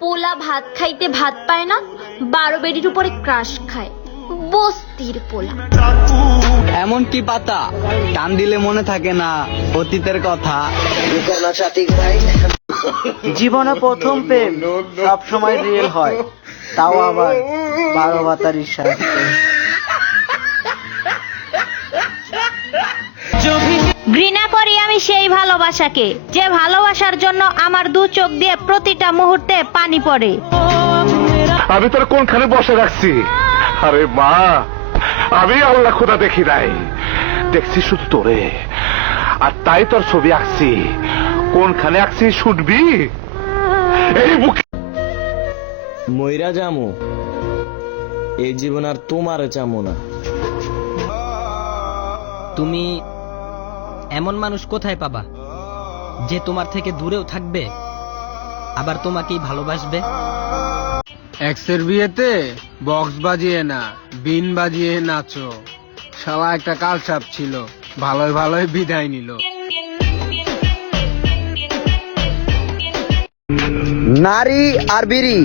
পোলা ভাত খাইতে ভাত পায় না, 12 বেডির উপরে ক্রাশ খায়, বস্তির পোলা। এমন কি পাতা টান দিলে মনে থাকে না অতীতের কথা। জীবনে প্রথম প্রেম সবসময় রিয়েল হয়, তাও আবার 12 বাতারির সাথে। ঘৃণা করি আমি সেই ভালোবাসাকে, যে ভালোবাসার জন্য আমার দু চোখ দিয়ে প্রতিটা মুহূর্তে পানি পড়ে। আমি তোর কোনখানে বসে রাখছি? আরে মা, আমি আল্লাহ খোদা দেখি নাই, দেখছি শুধু তোরে, আর তাই তোর ছবি আঁকছি। কোনখানে আঁকছি শুনবি? এই বুকে মইরা যামু, এই জীবন আর তোমারে চামু না। তুমি এমন মানুষ কোথায় পাবা যে তোমার থেকে দূরেও থাকবে আবার তোমাকেই ভালোবাসবে? এক্সের বিয়েতে বক্স বাজিয়ে না, বিন বাজিয়ে নাচো। শালা একটা কালসাপ ছিল, ভালোই ভালোই বিদায় নিল। নারী আর বিড়ি,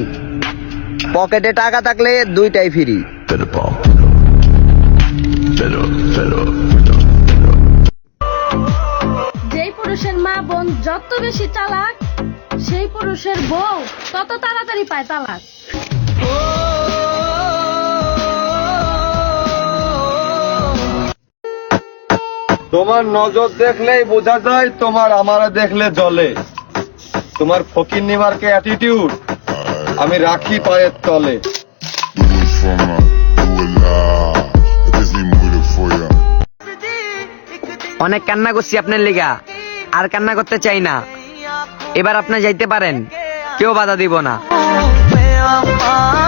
পকেটে টাকা থাকলে দুইটাই ফ্রি। যেই পুরুষের মা বোন যত বেশি চালাক, সেই পুরুষের বউ তত তাড়াতাড়ি পায় তালাক। তোমার নজর দেখলেই বোঝা যায় তোমার আমারে দেখলে জলে। তোমার ফকিন্নি মার্কে অ্যাটিটিউড আমি রাখি পায়ের তলে। অনেক কান্না করছি আপনার লিগা, আর কান্না করতে চাই না। এবার আপনি যাইতে পারেন, কেউ বাধা দিব না।